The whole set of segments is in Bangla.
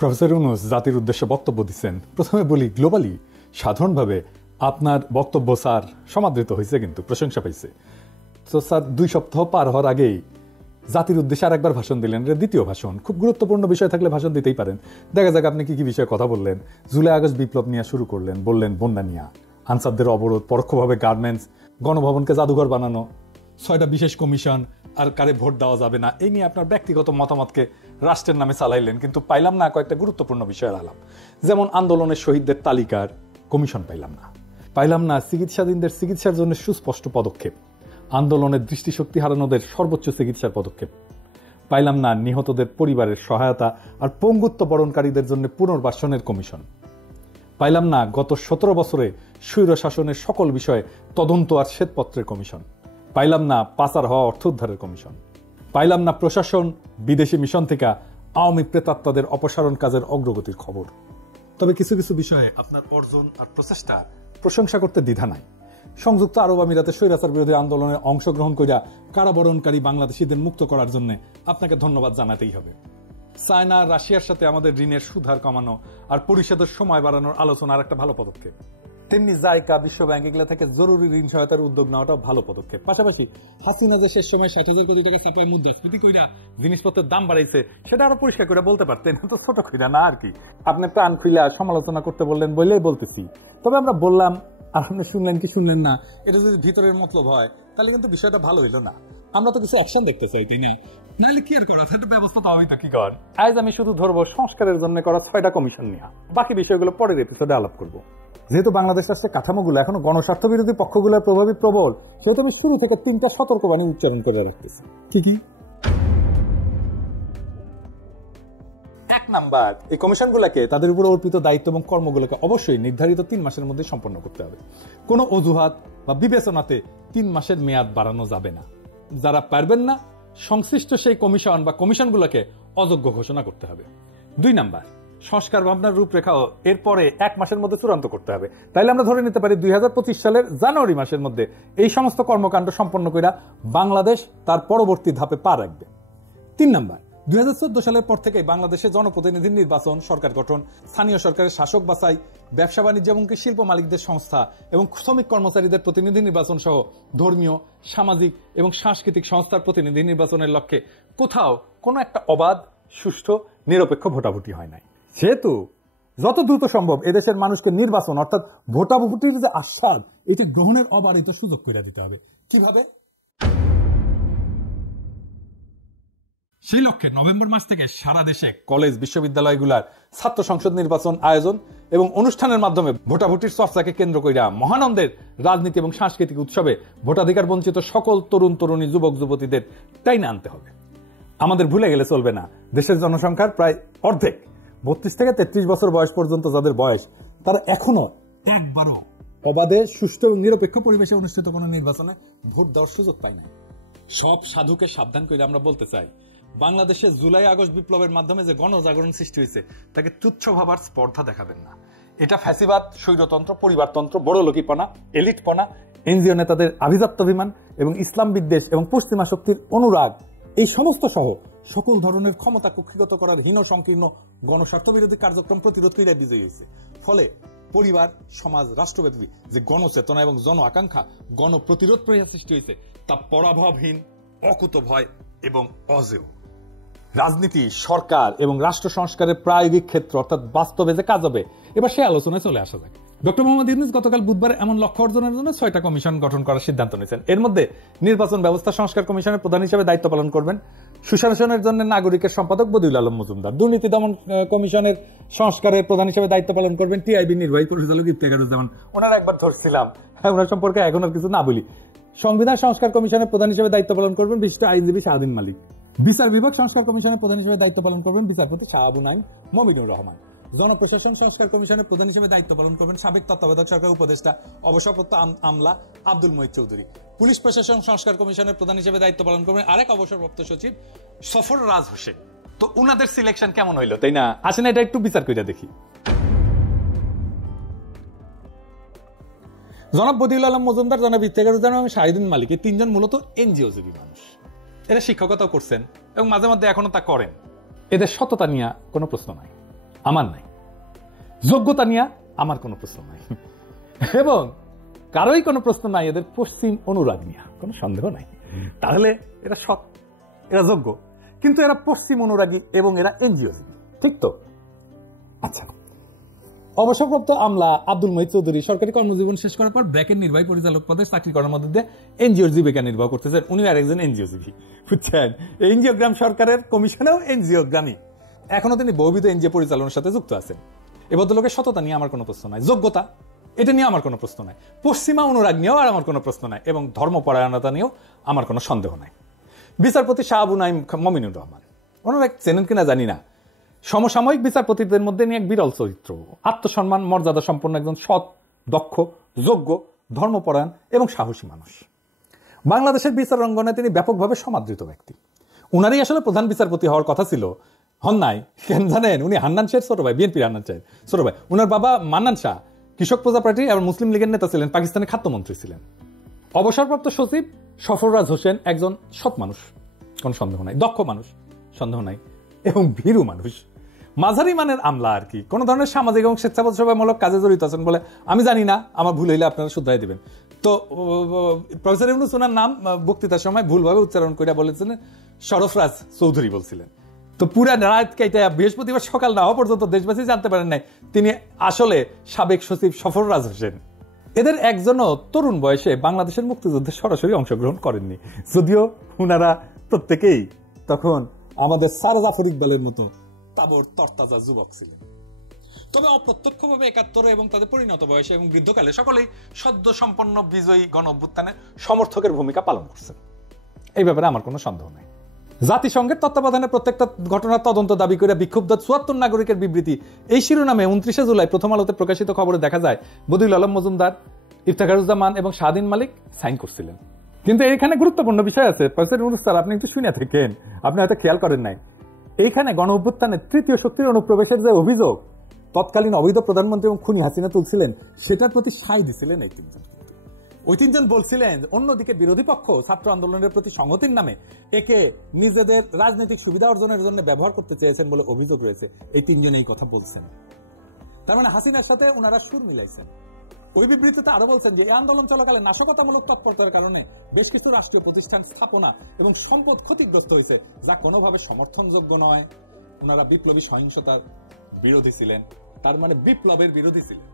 প্রফেসর ইউনূস জাতির উদ্দেশ্যে বক্তব্য দিচ্ছেন। প্রথমে বলি, গ্লোবালি সাধারণভাবে আপনার বক্তব্য স্যার সমাদৃত হয়েছে, কিন্তু প্রশংসা পাইছে। তো স্যার 2 সপ্তাহ পার হওয়ার আগেই জাতির উদ্দেশ্যে আরেকবার ভাষণ দিলেন। দ্বিতীয় ভাষণ, খুব গুরুত্বপূর্ণ বিষয় থাকলে ভাষণ দিতেই পারেন। দেখা যাক আপনি কি কি বিষয়ে কথা বললেন। জুলাই আগস্ট বিপ্লব নিয়ে শুরু করলেন, বললেন বন্যা নিয়ে, আনসারদের অবরোধ, পরোক্ষভাবে গার্মেন্টস, গণভবনকে জাদুঘর বানানো, 6টা বিশেষ কমিশন, আর কারে ভোট দেওয়া যাবে না, এই নিয়ে আপনার ব্যক্তিগত মতামতকে রাষ্ট্রের নামে চালাইলেন। কিন্তু পাইলাম না কয়েকটা গুরুত্বপূর্ণ বিষয়ের আলাপ, যেমন আন্দোলনের শহীদদের তালিকার কমিশন পাইলাম না চিকিৎসাধীনদের চিকিৎসার জন্য সুস্পষ্ট পদক্ষেপ, আন্দোলনের দৃষ্টিশক্তি হারানোদের সর্বোচ্চ চিকিৎসার পদক্ষেপ পাইলাম না, নিহতদের পরিবারের সহায়তা আর পঙ্গুত্ব বরণকারীদের জন্য পুনর্বাসনের কমিশন পাইলাম না, গত 17 বছরে স্বৈর শাসনের সকল বিষয়ে তদন্ত আর শ্বেতপত্রের কমিশন পাইলাম না, পাচার হওয়া অর্থ উদ্ধারের কমিশন পাইলাম না, প্রশাসন বিদেশি মিশন থেকে আওয়ামী প্রেতাত্মাদের অপসারণ কাজের অগ্রগতির খবর। তবে কিছু কিছু বিষয়ে আপনার অর্জন আর প্রচেষ্টা প্রশংসা করতে দ্বিধা নাই। সংযুক্ত আরব আমিরাতে স্বৈরাচার বিরোধী আন্দোলনে অংশগ্রহণ করিয়া কারাবরণকারী বাংলাদেশিদের মুক্ত করার জন্য আপনাকে ধন্যবাদ জানাতেই হবে। চায়না রাশিয়ার সাথে আমাদের ঋণের সুদহার কমানো আর পরিশোধের সময় বাড়ানোর আলোচনার একটা ভালো পদক্ষেপ। তেমনি জাইকা, বিশ্ব ব্যাংক এগুলা থেকে জরুরি ঋণ সহায়তার উদ্যোগ নেওয়াটা ভালো পদক্ষেপ। পাশাপাশি হাসিনা যে শেষ সময় 60,000 কোটি টাকা ছাপায় মুদ্রাস্ফীতি কইরা জিনিসপত্রের দাম বাড়াইছে, সেটা আরো পরিষ্কার করে বলতে পারতেন, তো ছোট কইরা না আর কি। আপনি প্রাণ খুইলা সমালোচনা করতে বললেন বলেই বলতেছি। তবে আমরা বললাম আর আপনি শুনলেন কি শুনলেন না, এটা যদি ভিতরের মতলব হয় তাহলে কিন্তু বিষয়টা ভালো হইলো না। আমরা তো কিছু অ্যাকশন দেখতে চাই, তাই না? নাহলে কি আর করা, একটা ব্যবস্থা তো হইতো কি কর। আজ আমি শুধু ধরবো সংস্কারের জন্য করা 6টা কমিশন নিয়ে, বাকি বিষয়গুলো পরের এপিসোডে আলাপ করব। যেহেতু বাংলাদেশ রাষ্ট্রের কাঠামোগুলো এখনো গণস্বার্থ বিরোধী পক্ষগুলোর প্রভাবী প্রবল, সেহেতু আমি শুরু থেকে 3টা সতর্কবাণী উচ্চারণ করে রাখতেছি। কি? 1 নাম্বার, এই কমিশনগুলোকে তাদের উপর অর্পিত দায়িত্ব এবং কর্মগুলোকে অবশ্যই নির্ধারিত 3 মাসের মধ্যে সম্পন্ন করতে হবে। কোনো অজুহাত বা বিবেচনাতে 3 মাসের মেয়াদ বাড়ানো যাবে না। যারা পারবেন না, সংশ্লিষ্ট সেই কমিশন বা কমিশনগুলোকে অযোগ্য ঘোষণা করতে হবে। 2 নাম্বার, সংস্কার ভাবনার রূপরেখাও এরপরে 1 মাসের মধ্যে চূড়ান্ত করতে হবে। তাইলে আমরা ধরে নিতে পারি 2025 সালের জানুয়ারি মাসের মধ্যে এই সমস্ত কর্মকাণ্ড সম্পন্ন করে বাংলাদেশ তার পরবর্তী ধাপে পা রাখবে। 3 নাম্বার, 2014 সালের পর থেকে বাংলাদেশে জনপ্রতিনিধি নির্বাচন, সরকার গঠন, স্থানীয় সরকারের শাসক বাছাই, ব্যবসা বাণিজ্য এবং শিল্প মালিকদের সংস্থা এবং শ্রমিক কর্মচারীদের প্রতিনিধি নির্বাচন সহ ধর্মীয়, সামাজিক এবং সাংস্কৃতিক সংস্থার প্রতিনিধি নির্বাচনের লক্ষ্যে কোথাও কোনো একটা অবাধ, সুষ্ঠু, নিরপেক্ষ ভোটাভুটি হয় নাই। সেহেতু যত দ্রুত সম্ভব এদেশের মানুষকে নির্বাচন অর্থাৎ ভোটাভুটির যে আস্বাদ, এটি গ্রহণের অবারিত সুযোগ করে দিতে হবে। কিভাবে? সেই লক্ষ্যে নভেম্বর মাস থেকে সারা দেশে কলেজ, বিশ্ববিদ্যালয়গুলোর ছাত্র সংসদ নির্বাচন আয়োজন এবং অনুষ্ঠানের মাধ্যমে ভোটাভুটির চর্চাকে কেন্দ্র কইরা মহানন্দের রাজনীতি এবং সাংস্কৃতিক উৎসবে ভোটাধিকার বঞ্চিত সকল তরুণ তরুণী, যুবক যুবতীদের টাইনে আনতে হবে। আমাদের ভুলে গেলে চলবে না, দেশের জনসংখ্যার প্রায় অর্ধেক 32 থেকে 33 বছর বয়স পর্যন্ত যাদের বয়স, তারা এখনো একবারও অবাধে, সুষ্ঠু এবং নিরপেক্ষ পরিবেশে অনুষ্ঠিত কোনো নির্বাচনে ভোট দেওয়ার সুযোগ পায় না। সব সাধুকে সাবধান করে আমরা বলতে চাই, বাংলাদেশে জুলাই আগস্ট বিপ্লবের মাধ্যমে যে গণজাগরণ সৃষ্টি হয়েছে তাকে তুচ্ছ ভাবার স্পর্ধা দেখাবেন না। এটা ফ্যাসিবাদ, স্বৈরতন্ত্র, পরিবারতন্ত্র, বড়লোকিপনা, এলিটপনা, এনজিও নেতাদের আভিজাত্যাভিমান এবং ইসলাম বিদ্বেষ এবং পশ্চিমা শক্তির অনুরাগ, এই সমস্ত সহ সকল ধরনের ক্ষমতা কুক্ষিগত করার হীন সংকীর্ণ গণস্বার্থ বিরোধী কার্যক্রম প্রতিরোধ করে বিজয়ী হয়েছে। ফলে পরিবার, সমাজ, রাষ্ট্রব্যাপী যে গণচেতনা এবং জন আকাঙ্ক্ষা, গণপ্রতিরোধ প্রয়াস সৃষ্টি হয়েছে তা পরাভবহীন, অকুত ভয় এবং অজেয়। রাজনীতি, সরকার এবং রাষ্ট্র সংস্কারের প্রায়োগিক ক্ষেত্র অর্থাৎ বাস্তবে যে কাজ হবে, এবার সে আলোচনায় চলে আসা যাক। ডক্টর মোহাম্মদ ইউনূস গতকাল বুধবার এমন লক্ষ্য অর্জনের জন্য 6টা কমিশন গঠন করার সিদ্ধান্ত নিয়েছেন। এর মধ্যে নির্বাচন ব্যবস্থা সংস্কার কমিশনের প্রধান হিসেবে দায়িত্ব পালন করবেন সুশাসনের জন্য নাগরিকের সম্পাদক বদিউল আলম মজুমদার। দুর্নীতি দমন কমিশনের সংস্কারের প্রধান হিসেবে দায়িত্ব পালন করবেন টিআইবি নির্বাহী পরিচালক ইফতেখারুজ্জামান। ওনারা একবার ধরছিলাম, ওনার সম্পর্কে এখন আর কিছু না বলি। সংবিধান সংস্কার কমিশনের প্রধান হিসেবে দায়িত্ব পালন করবেন বিশিষ্ট আইনজীবী শাহদিন মালিক। বিচার বিভাগ সংস্কার কমিশনের প্রধান হিসেবে দায়িত্ব পালন করবেন বিচারপতি শাহ আবু নাইম মমিনুর রহমান। জনপ্রশাসন সংস্কার কমিশনের প্রধান হিসেবে দায়িত্ব পালন করবেন সাবেক তত্ত্বাবধায়ক সরকার উপদেষ্টা অবসরপ্রাপ্ত আমলা আব্দুল মহিদ চৌধুরী। পুলিশ প্রশাসন সংস্কার কমিশনের প্রধান হিসেবে দায়িত্ব পালন করবেন আরেক অবসরপ্রাপ্ত সচিব সফর রাজ হোসেন। তো উনাদের সিলেকশন কেমন হইলো, তাই না? আসেন এটা একটু বিচার করে দেখি। জনাব বদিউল আলম মজুমদার, জনাব ইফতেখারুজ্জামান এবং শাহিদুল মালিক, এই 3জন মূলত এনজিওজীবী মানুষ। এরা শিক্ষকতাও করছেন এবং মাঝে মধ্যে এখনো তা করেন। এদের সততা নিয়ে কোনো প্রশ্ন নাই। আমার নাই, যোগ্যতা নিয়ে আমার কোনো প্রশ্ন নাই, এবং কারোই কোনো প্রশ্ন নাই এদের পশ্চিম অনুরাগ নিয়ে, কোনো সন্দেহ নাই। তাহলে এরা সৎ, এরা যোগ্য, কিন্তু এরা পশ্চিম অনুরাগী এবং এরা এনজিওজীবী, ঠিক তো? আচ্ছা, অবসরপ্রাপ্ত আমলা আব্দুল মহিদ চৌধুরী সরকারি কর্মজীবন শেষ করার পর ব্র্যাকের নির্বাহী পরিচালক পদে চাকরি করার মধ্যে দিয়ে এনজিওর জীবিকা নির্বাহ করতেছেন। উনি আরেকজন এনজিওজীবী, বুঝছেন? এনজিওগ্রাম সরকারের কমিশনেও এনজিওগ্রামী। এখনো তিনি বহুবিধ এনজিও পরিচালনার সাথে যুক্ত আছেন। এ ভদ্রলোকের সততা নিয়ে আমার কোনো প্রশ্ন নাই, যোগ্যতা এটা নিয়ে আমার কোনো প্রশ্ন নাই, পশ্চিমা অনুরাগ নিয়েও আর আমার কোনো প্রশ্ন নাই, এবং ধর্মপরায়ণতা নিয়েও আমার কোনো সন্দেহ নাই। বিচারপতি শাহ আবু নাঈম মমিনুর রহমান, ওনারা চেনেন কিনা জানি না, সমসাময়িক বিচারপতিদের মধ্যে নিয়ে এক বিরল চরিত্র, আত্মসম্মান মর্যাদা সম্পন্ন একজন সৎ, দক্ষ, যোগ্য, ধর্মপরায়ণ এবং সাহসী মানুষ। বাংলাদেশের বিচার অঙ্গনে তিনি ব্যাপকভাবে সমাদৃত ব্যক্তি। উনারই আসলে প্রধান বিচারপতি হওয়ার কথা ছিল, হন নাই। কেন জানেন? উনি হান্নান শাহের ছোট ভাই, বিএনপির হান্নান শাহের ছোট ভাই। উনার বাবা মান্নান শাহ কৃষক প্রজা পার্টি এবং মুসলিম লীগের নেতা ছিলেন, পাকিস্তানের খাদ্যমন্ত্রী ছিলেন। অবসরপ্রাপ্ত সচিব সফররাজ হোসেন একজন সৎ মানুষ, কোনো সন্দেহ নাই, দক্ষ মানুষ, সন্দেহ নাই, এবং ভীরু মানুষ, মাঝারি মানের আমলা আর কি, কোন ধরনের সামাজিক এবং স্বেচ্ছাসেবামূলক কাজে জড়িত আছেন বলে আমি জানি না, আমার ভুল হইলে আপনারা শুধরাই দিবেন। তো প্রফেসর ইউনূস ওনার নাম বক্তৃতার সময় ভুলভাবে উচ্চারণ করে বলেছেন সরফরাজ চৌধুরী বলছিলেন। তো পুরা রাত কাইটা বৃহস্পতিবার সকাল না হওয়া পর্যন্ত দেশবাসী জানতে পারেন নাই তিনি আসলে সাবেক সচিব সফররাজ হোসেন। এদের একজনও তরুণ বয়সে বাংলাদেশের মুক্তিযুদ্ধে সরাসরি অংশগ্রহণ করেননি, যদিও উনারা প্রত্যেকেই তখন আমাদের স্যার জাফর ইকবালের মতো তাবর তরতাজা যুবক ছিলেন। তবে অপ্রত্যক্ষভাবে ৭১ এবং তাদের পরিণত বয়সে এবং বৃদ্ধকালে সকলেই সদ্য সম্পন্ন বিজয়ী গণ অভ্যুত্থানের সমর্থকের ভূমিকা পালন করছেন, এই ব্যাপারে আমার কোনো সন্দেহ নাই। জাতিসংঘের তত্ত্বাবধানে প্রত্যেকটা ঘটনার তদন্ত দাবি করে বিক্ষুব্ধ ৭৪ নাগরিকের বিবৃতি, এই শিরোনামে ২৯ জুলাই প্রথম আলোতে প্রকাশিত খবরে দেখা যায় বদিউল আলম মজুমদার, ইফতেখারুজ্জামান এবং স্বাধীন মালিক সাইন করছিলেন। কিন্তু এখানে গুরুত্বপূর্ণ বিষয় আছে, প্রফেসর ইউনূস স্যার আপনি একটু শুনে থাকেন, আপনি হয়তো খেয়াল করেন নাই। এইখানে গণ অভ্যুত্থানের তৃতীয় শক্তির অনুপ্রবেশের যে অভিযোগ তৎকালীন অবৈধ প্রধানমন্ত্রী এবং খুনি হাসিনা তুলছিলেন, সেটার প্রতি সায় দিছিলেন এই তিনজন। ওই তিনজন বলছিলেন অন্যদিকে বিরোধী পক্ষ ছাত্র আন্দোলনের প্রতি সংহতির নামে একে নিজেদের রাজনৈতিক সুবিধা অর্জনের জন্য ব্যবহার করতে চেয়েছেন বলে অভিযোগ রয়েছে। এই তিনজন এই কথা বলছেন, তার মানে হাসিনার সাথে ওনারা সুর মিলাইছেন। ওই বিবৃতিতে আরো বলছেন যে এই আন্দোলন চলাকালে নাশকতামূলক তৎপরতার কারণে বেশ কিছু রাষ্ট্রীয় প্রতিষ্ঠান স্থাপনা এবং সম্পদ ক্ষতিগ্রস্ত হয়েছে, যা কোনোভাবে সমর্থনযোগ্য নয়। ওনারা বিপ্লবী সহিংসতার বিরোধী ছিলেন, তার মানে বিপ্লবের বিরোধী ছিলেন।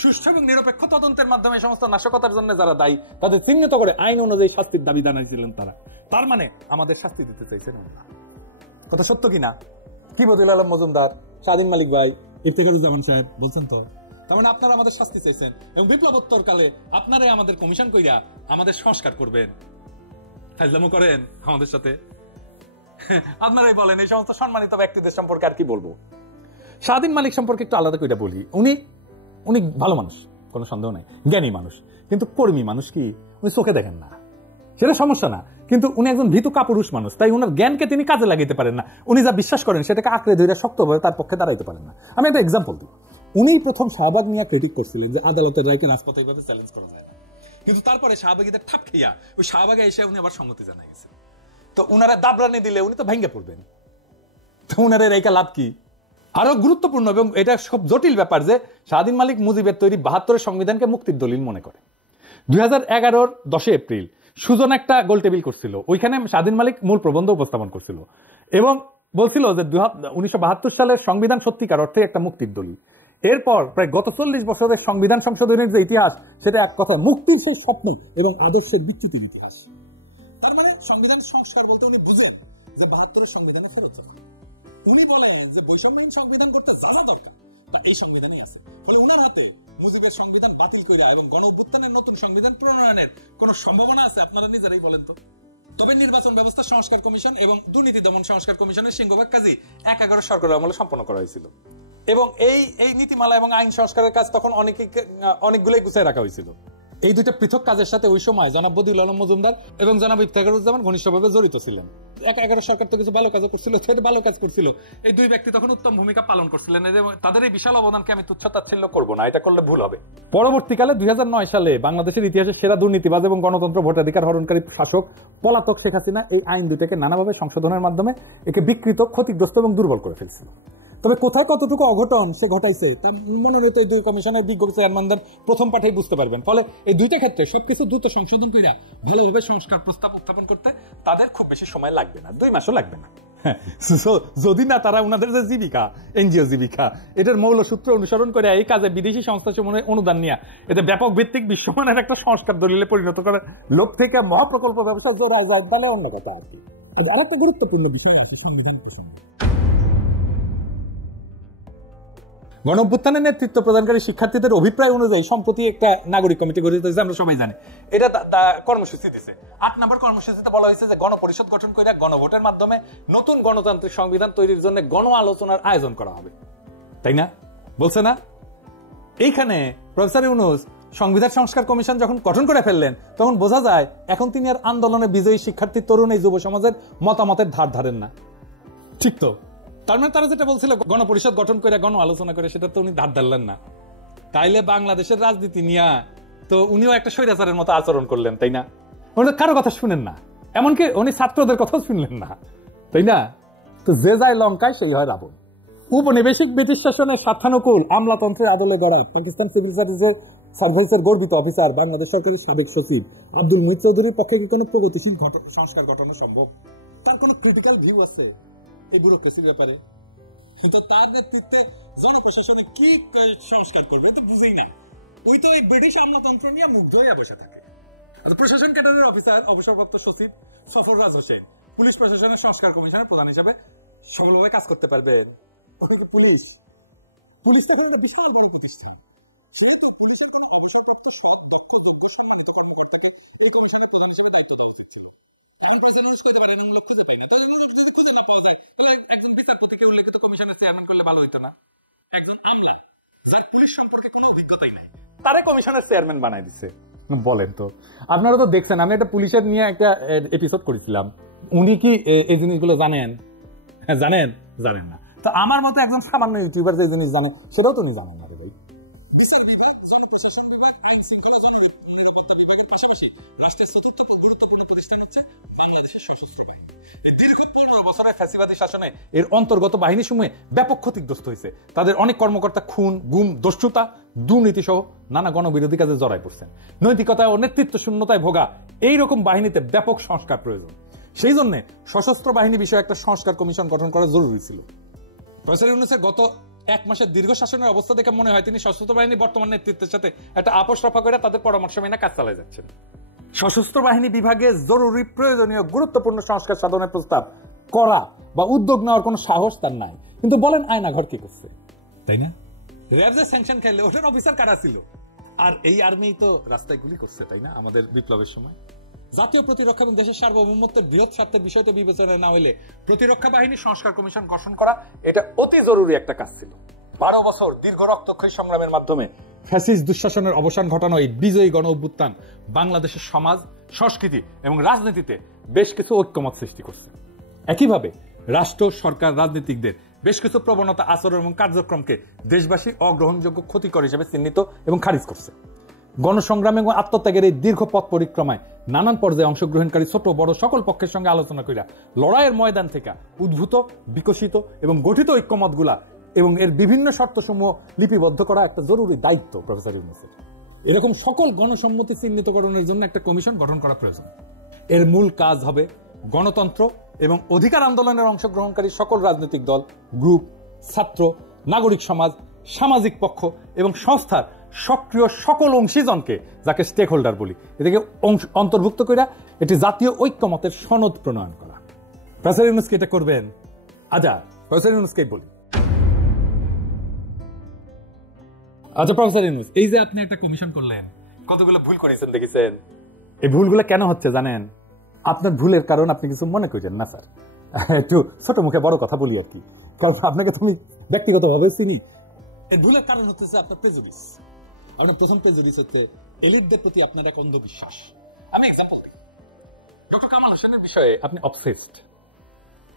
সুষ্ঠু এবং নিরপেক্ষ তদন্তের মাধ্যমে সমস্ত নাশকতার জন্য যারা দায়ী তাদের চিহ্নিত করে আইন অনুযায়ী শাস্তির দাবি জানাইছিলেন তারা। তার মানে আমাদের শাস্তি দিতে চাইছেন না। কথা সত্য কিনা? কি বদিউল আলম মজুমদার, স্বাধীন মালিক ভাই, ইফতেখারুজ্জামান সাহেব বলছেন তো? তার মানে আপনারা আমাদের শাস্তি চাইছেন এবং বিপ্লবোত্তর কালে আপনারাই আমাদের কমিশন কইরা আমাদের সংস্কার করবেন। ফাজলামো করেন আমাদের সাথে। আপনারাই বলেন এই সমস্ত সম্মানিত ব্যক্তিদের সম্পর্কে আর কি বলবো। স্বাধীন মালিক সম্পর্কে একটু আলাদা করে বলি। উনি ভালো মানুষ, কোনো সন্দেহ নাই, জ্ঞানী মানুষ, কিন্তু কর্মী মানুষ কি উনি চোখে দেখেন না, সেটা সমস্যা না। কিন্তু উনি একজন ভীতু কাপুরুষ মানুষ, তাই উনার জ্ঞানকে তিনি কাজে লাগাইতে পারেন না। উনি যা বিশ্বাস করেন সেটাকে আঁকড়ে ধরে শক্তভাবে তার পক্ষে দাঁড়াইতে পারেন না। আমি একটা এক্সাম্পল দিই। উনি প্রথম শাহবাগ নিয়ে ক্রিটিক করছিলেন যে আদালতের রায়কে রাজপথে এইভাবে চ্যালেঞ্জ করা যায়, কিন্তু তারপরে শাহবাগীদের ঠাপ খেয়া ওই শাহবাগে এসে উনি আবার সম্মতি জানাই গেছেন। তো উনারা দাবরানি দিলে উনি তো ভেঙে পড়বেন, তো উনার রায়কা লাভ কি? আরো গুরুত্বপূর্ণ এবং এটা খুব জটিল ব্যাপার যে স্বাধীন মালিক মুজিবের তৈরি ৭২ সংবিধানকে মুক্তির দলিল মনে করে। ২০১১-র 10 এপ্রিল সুজন একটা গোল টেবিল করছিল, ওইখানে স্বাধীন মালিক মূল প্রবন্ধ উপস্থাপন করছিল এবং বলছিল যে ১৯৭২ সালের সংবিধান সত্যিকার অর্থে একটা মুক্তির দলিল। এরপর প্রায় গত ৪০ বছরের সংবিধান সংশোধনের যে ইতিহাস, সেটা এক কথা মুক্তির সেই স্বপ্ন এবং আদর্শের বিকৃতির ইতিহাস। তার মানে সংবিধান সংস্কার বলতে উনি বুঝেন যে ৭২-এর সংবিধানে ফেরত যাবে। উনি বলেন যে বৈষম্যহীন সংবিধান করতে যা যা দরকার তা এই সংবিধানই আছে। ফলে উনার হাতে মুজিবের সংবিধান বাতিল কইরা এবং গণ অভ্যুত্থানের নতুন সংবিধান প্রণয়নের কোন সম্ভাবনা আছে? আপনারা নিজেরাই বলেন তো। তবে নির্বাচন ব্যবস্থা সংস্কার কমিশন এবং দুর্নীতি দমন সংস্কার কমিশনের সিংহভাগ কাজই ১১ সরকারের আমলে সম্পন্ন করা হয়েছিল এবং এই নীতিমালা এবং আইন সংস্কারের কাজ তখন অনেকগুলোই গুছিয়ে রাখা হয়েছিল। এই দুইটা পৃথক কাজের সাথে ওই সময় জনাব বদিউল আলম মজুমদার এবং জনাব ইফতেখারুজ্জামান ঘনিষ্ঠভাবে জড়িত ছিলেন। ১১ সরকার তো কিছু ভালো কাজও করছিল, সেটা ভালো কাজ করছিল। এই দুই ব্যক্তি তখন উত্তম ভূমিকা পালন করছিলেন। তাদের এই বিশাল অবদানকে আমি তুচ্ছ-তাচ্ছিল্য করবো না, এটা করলে ভুল হবে। পরবর্তীকালে ২০০৯ সালে বাংলাদেশের ইতিহাসে সেরা দুর্নীতিবাজ এবং গণতন্ত্র ভোটাধিকার হরণকারী শাসক পলাতক শেখ হাসিনা এই আইন দুইটাকে নানাভাবে সংশোধনের মাধ্যমে একে বিকৃত, ক্ষতিগ্রস্ত এবং দুর্বল করে ফেলছিল। তবে কোথায় কতটুকু অঘটন সে ঘটাইছে তা মনোনীত এই দুই কমিশনের বিজ্ঞ চেয়ারম্যানদের প্রথম পাঠেই বুঝতে পারবেন। ফলে এই দুইটা ক্ষেত্রে সবকিছু দ্রুত সংশোধন কইরা ভালোভাবে সংস্কার প্রস্তাব উত্থাপন করতে তাদের খুব বেশি সময় লাগবে না, 2 মাসও লাগবে না। যদি না তারা ওনাদের যে জীবিকা, এনজিও জীবিকা, এটার মৌলসূত্র অনুসরণ করে এই কাজে বিদেশি সংস্থা সমূহের অনুদান নিয়ে এতে ব্যাপক ভিত্তিক বিশ্বমানের একটা সংস্কার দলিলে পরিণত করে লোভ থেকে মহাপ্রকল্প ব্যবস্থা জোড়ায় যায়, তাহলে অন্য কথা আর কি। আরেকটা গুরুত্বপূর্ণ বিষয় গণঅভ্যুত্থানের নেতৃত্ব প্রদানকারী শিক্ষার্থীদের অভিপ্রায় অনুযায়ী সম্প্রতি একটা নাগরিক কমিটি গঠিত হয়েছে, আমরা সবাই জানি। এটা কর্মসূচি দিচ্ছে। 8 নম্বর কর্মসূচিতে বলা হয়েছে যে গণপরিষদ গঠন করে গণভোটের মাধ্যমে নতুন গণতান্ত্রিক সংবিধান তৈরির জন্য গণ আলোচনার আয়োজন করা হবে, তাই না? বলছে না? এইখানে প্রফেসর ইউনূস সংবিধান সংস্কার কমিশন যখন গঠন করে ফেললেন তখন বোঝা যায় এখন তিনি আর আন্দোলনে বিজয়ী শিক্ষার্থী, তরুণ, এই যুব সমাজের মতামতের ধার ধারেন না। ঠিক তো? তার মানে তারা যেটা বলছিল গণপরিষদ গঠন করে গণ আলোচনা করে, সেটা তো উনি ধার ধারলেন না। তাইলে বাংলাদেশের রাজনীতি নিয়ে তো উনিও একটা স্বৈরাচারের মতো আচরণ করলেন, তাই না? উনি কারো কথা শুনেন না, এমনকি উনি ছাত্রদের কথাও শুনলেন না, তাই না? তো যে যায় লঙ্কায় সেই হয় রাবণ। উপনিবেশিক ব্রিটিশ শাসনের স্বার্থানুকূল আমলাতন্ত্রের আদলে গড়া পাকিস্তান সিভিল সার্ভিসের গর্বিত অফিসার বাংলাদেশ সরকারের সাবেক সচিব আব্দুল মুহিত চৌধুরীর পক্ষে কি কোনো প্রগতিশীল সংস্কার ঘটানো সম্ভব? তার কোনো ক্রিটিক্যাল ভিউ আছে এই ব্যুরোক্রেসির ব্যাপারে? কিন্তু তার নেতৃত্বে জনপ্রশাসনে কি সংস্কার করবে তো বুঝেই না। ওই তো এই ব্রিটিশ আমলাতন্ত্র নিয়ে মুগ্ধ হয়ে বসে থাকে। প্রশাসন ক্যাডারের অফিসার অবসরপ্রাপ্ত সচিব সফররাজ হোসেন পুলিশ প্রশাসনের সংস্কার কমিশনের প্রধান হিসাবে সফলভাবে কাজ করতে পারবেন। পুলিশ তখন একটা বিশাল বড় প্রতিষ্ঠান, সেহেতু পুলিশের কোনো অবসরপ্রাপ্ত সব দক্ষ যোগ্য সম্মানিত এই কমিশনের প্রধান হিসেবে দায়িত্ব দেওয়া হচ্ছে। একজন বিচারপতিকে উল্লেখিত কমিশনের চেয়ারম্যান করলে ভালো হতো না? একজন আমলা যার পুলিশ সম্পর্কে কোনো অভিজ্ঞতাই নাই তারে কমিশনের চেয়ারম্যান বানাই দিছে। বলেন তো, আপনারা তো দেখছেন, আমি একটা পুলিশের নিয়ে একটা এপিসোড করেছিলাম। উনি কি এই জিনিসগুলো জানেন? জানেন? জানেন না। তো আমার মতো একজন সামান্য ইউটিউবার যে জিনিস জানে সেটাও তো উনি জানেন না। ভাই, বিচার বিভাগ, জনপ্রশাসন বিভাগ, আইন শৃঙ্খলা নিরাপত্তা বিভাগের পাশাপাশি রাষ্ট্রের চতুর্থ গুরুত্বপূর্ণ প্রতিষ্ঠান হচ্ছে বাংলাদেশের সশস্ত্র বাহিনী। এই দীর্ঘ 15 বছরের ফ্যাসিবাদী শাসনে এর অন্তর্গত বাহিনী সমূহে ব্যাপক ক্ষতিগ্রস্ত হয়েছে। তাদের অনেক কর্মকর্তা খুন, গুম, দস্যুতা, দুর্নীতি সহ নানা গণবিরোধী কাজে জড়াই পড়ছেন। নৈতিকতায় ও নেতৃত্ব শূন্যতায় ভোগা এইরকম বাহিনীতে ব্যাপক সংস্কার প্রয়োজন। সেই জন্য সশস্ত্র বাহিনী বিষয়ে একটা সংস্কার কমিশন গঠন করা জরুরি ছিল। প্রফেসর ইউনূসের গত 1 মাসের দীর্ঘ শাসনের অবস্থা দেখে মনে হয় তিনি সশস্ত্র বাহিনীর বর্তমান নেতৃত্বের সাথে একটা আপোষ রফা করে তাদের পরামর্শ মেনে কাজ চালিয়ে যাচ্ছেন। সশস্ত্র বাহিনী বিভাগে জরুরি, প্রয়োজনীয়, গুরুত্বপূর্ণ সংস্কার সাধনের প্রস্তাব করা বা উদ্যোগ নেওয়ার কোনো সাহস তার নাই। কিন্তু বলেন আয়নাঘর কি করছে, তাই না? র্যাব যে স্যাংশন খেললে ওটার অফিসার কারা ছিল? আর এই আর্মি তো রাস্তায় গুলি করছে, তাই না? আমাদের বিপ্লবের সময় জাতীয় প্রতিরক্ষা এবং দেশের সার্বভৌমত্বের বৃহৎ স্বার্থের বিষয়টা বিবেচনায় না হইলে প্রতিরক্ষা বাহিনী সংস্কার কমিশন গঠন করা এটা অতি জরুরি একটা কাজ ছিল। 12 বছর দীর্ঘ রক্তক্ষয়ী সংগ্রামের মাধ্যমে ফ্যাসিস্ট দুঃশাসনের অবসান ঘটানো এই বিজয়ী গণ অভ্যুত্থান বাংলাদেশের সমাজ, সংস্কৃতি এবং রাজনীতিতে বেশ কিছু ঐক্যমত সৃষ্টি করছে। একইভাবে রাষ্ট্র, সরকার, রাজনীতিকদের বেশ কিছু প্রবণতা, আচরণ এবং কার্যক্রমকে দেশবাসী অগ্রহণযোগ্য ক্ষতিকর হিসেবে চিহ্নিত এবং খারিজ করছে। গণসংগ্রাম এবং আত্মত্যাগের এই দীর্ঘ পথ পরিক্রমায় নানান পর্যায়ে অংশগ্রহণকারী ছোট বড় সকল পক্ষের সঙ্গে আলোচনা করিয়া লড়াইয়ের ময়দান থেকে উদ্ভূত, বিকশিত এবং গঠিত ঐক্যমতগুলা এবং এর বিভিন্ন শর্তসমূহ লিপিবদ্ধ করা একটা জরুরি দায়িত্ব প্রফেসর ইউনূসের। এরকম সকল গণসম্মতি চিহ্নিতকরণের জন্য একটা কমিশন গঠন করা প্রয়োজন। এর মূল কাজ হবে গণতন্ত্র এবং অধিকার আন্দোলনের অংশগ্রহণকারী সকল রাজনৈতিক দল, গ্রুপ, ছাত্র, নাগরিক সমাজ, সামাজিক পক্ষ এবং সংস্থার সক্রিয় সকল অংশীজনকে, যাকে স্টেক হোল্ডার বলি, এটাকে অন্তর্ভুক্ত করে একটি জাতীয় ঐক্যমতের সনদ প্রণয়ন করা। প্রফেসর ইউনূসকে এটা করবেন। আচ্ছা, প্রফেসর ইউনূসকে বলি, আচ্ছা প্রফেসর ইউনূস, এই যে আপনি একটা কমিশন করলেন, কতগুলো ভুল করেছেন দেখেছেন। এই ভুলগুলো কেন হচ্ছে জানেন? আপনার ভুলের কারণ আপনি কিছু মনে করেন না স্যার, একটু ছোট মুখে বড় কথা বলি আর কি, কারণ আপনাকে তুমি ব্যক্তিগতভাবে চিনি। এর ভুলের কারণ হচ্ছে আপনার প্রেজুডিস। আপনার প্রথম প্রেজুডিস হচ্ছে এলিটদের প্রতি আপনার এক অন্ধবিশ্বাস। আমি এক্সাম্পল দিই, ডক্টর কামাল হোসেনের বিষয়ে আপনি অবসেসড,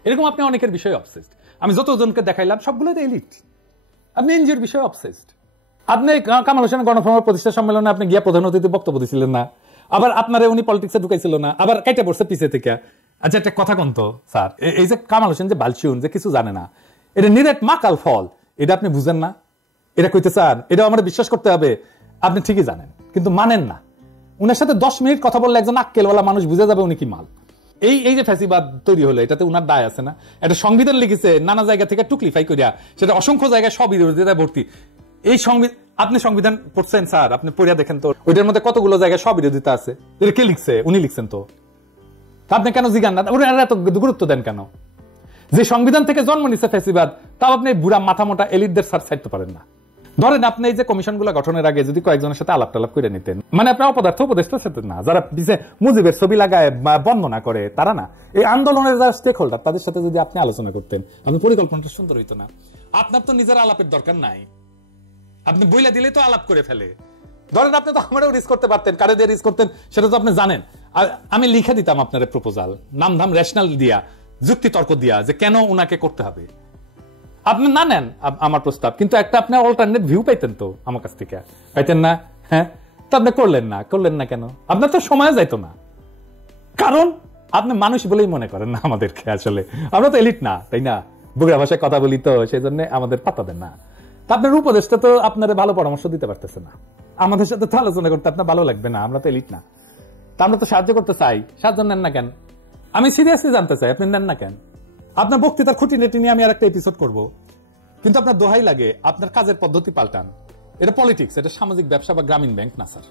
এরকম আপনি অনেকের বিষয়ে অবসেসড। আমি যতজনকে দেখাইলাম সবগুলোই এলিট। আপনি এনজিওর বিষয়ে অবসেসড। আপনি কামাল হোসেনের গণফোরামের প্রতিষ্ঠা সম্মেলনে আপনি গিয়া প্রধান অতিথি বক্তব্য দিয়েছিলেন না, আবার আপনারা উনি পলিটিক্সে ঢুকাইছিল না, আবার কেটে পড়ছে পিছে থেকে। আচ্ছা একটা কথা কন তো স্যার, এই যে কামাল হোসেন যে বালচিউন, যে কিছু জানে না, এটা নিরেট মাকাল ফল, এটা আপনি বুঝেন না, এটা কইতে চান, এটা আমার বিশ্বাস করতে হবে, আপনি ঠিকই জানেন কিন্তু মানেন না। উনার সাথে 10 মিনিট কথা বললে একজন আক্কেলওয়ালা মানুষ বুঝে যাবে উনি কি মাল। এই যে ফ্যাসিবাদ তৈরি হলো, এটাতে উনার দায় আছে না? একটা সংবিধান লিখেছে নানা জায়গা থেকে টুকলিফাই করিয়া, সেটা অসংখ্য জায়গায় সব বিরোধিতায় ভর্তি। এই আপনি সংবিধান পড়ছেন স্যার, আপনি পড়িয়া দেখেন তো ওইটার মধ্যে কতগুলো জায়গায় সব বিরোধিতা আছে। এটা কে লিখছে? উনি লিখছেন তো। আপনি কেন জিগান না? ওরা এত গুরুত্ব দেন কেন? যে সংবিধান থেকে জন্ম নিচ্ছে ফ্যাসিবাদ, তাও আপনি বুড়া মাথা মোটা এলিটদের ছাড়তে পারেন না। ধরেন আপনি এই যে কমিশনগুলো গঠনের আগে যদি কয়েকজনের সাথে আলাপ টালাপ করে নিতেন, মানে আপনার অপদার্থ উপদেষ্টার সাথে না, যারা পিছিয়ে মুজিবের ছবি লাগায় বন্দনা করে তারা না, এই আন্দোলনের যারা স্টেক হোল্ডার তাদের সাথে যদি আপনি আলোচনা করতেন, আপনার পরিকল্পনাটা সুন্দর হইতো না? আপনার তো নিজের আলাপের দরকার নাই, আপনি বইলা দিলে তো আলাপ করে ফেলে। ধরেন আপনি তো আমারও রিস্ক করতে পারতেন, কারে দিয়ে রিস্ক করতেন সেটা তো আপনি জানেন। আমি লিখে দিতাম আপনার প্রপোজাল, নামধাম রেশনাল দিয়া, যুক্তি তর্ক দিয়া, যে কেন উনাকে করতে হবে। আপনি না নেন আমার প্রস্তাব, কিন্তু একটা আপনি অল্টারনেট ভিউ পাইতেন তো আমার কাছ থেকে, পাইতেন না? হ্যাঁ, তো আপনি করলেন না কেন? আপনার তো সময় যাইতো না, কারণ আপনি মানুষ বলেই মনে করেন না আমাদেরকে। আসলে আমরা তো এলিট না, তাই না? বগুড়া ভাষায় কথা বলি তো, সেই জন্য আমাদের পাত্তা দেন না। তা আপনার উপদেশটা তো আপনার ভালো পরামর্শ দিতে পারতেছে না, আমাদের সাথে তো আলোচনা করতে আপনার ভালো লাগবে না, আমরা তো এলিট না। তা আমরা তো সাহায্য করতে চাই, সাহায্য নেন না কেন? আমি সিরিয়াসলি জানতে চাই আপনি নেন না কেন? আপনার বক্তৃতার খুঁটিনাটি নিয়ে আমি আর একটা এপিসোড করব, কিন্তু আপনার দোহাই লাগে আপনার কাজের পদ্ধতি পাল্টান। এটা পলিটিক্স, এটা সামাজিক ব্যবসা বা গ্রামীণ ব্যাংক না স্যার।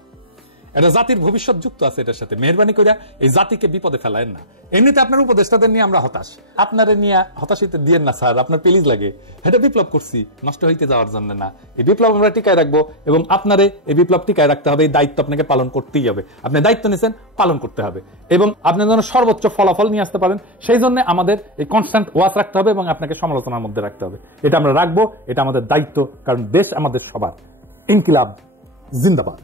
এটা জাতির ভবিষ্যৎ যুক্ত আছে এটার সাথে। মেহরবানি করে এই জাতিকে বিপদে ফেলায়েন না। এমনিতে আপনার উপদেষ্টাদের নিয়ে আমরা হতাশ, আপনারে নিয়ে হতাশিতে দিয়েন না স্যার, আপনার প্লিজ লাগে। এটা বিপ্লব করছি নষ্ট হইতে যাওয়ার জন্য না, এই বিপ্লব আমরা টিকায় রাখবো এবং আপনারে এই বিপ্লব টিকায় রাখতে হবে। এই দায়িত্ব আপনাকে পালন করতেই হবে, আপনি দায়িত্ব নিয়েছেন, পালন করতে হবে এবং আপনি যেন সর্বোচ্চ ফলাফল নিয়ে আসতে পারেন, সেই জন্য আমাদের এই কনস্ট্যান্ট ওয়াচ রাখতে হবে এবং আপনাকে সমালোচনার মধ্যে রাখতে হবে। এটা আমরা রাখবো, এটা আমাদের দায়িত্ব, কারণ দেশ আমাদের সবার। ইনকিলাব জিন্দাবাদ।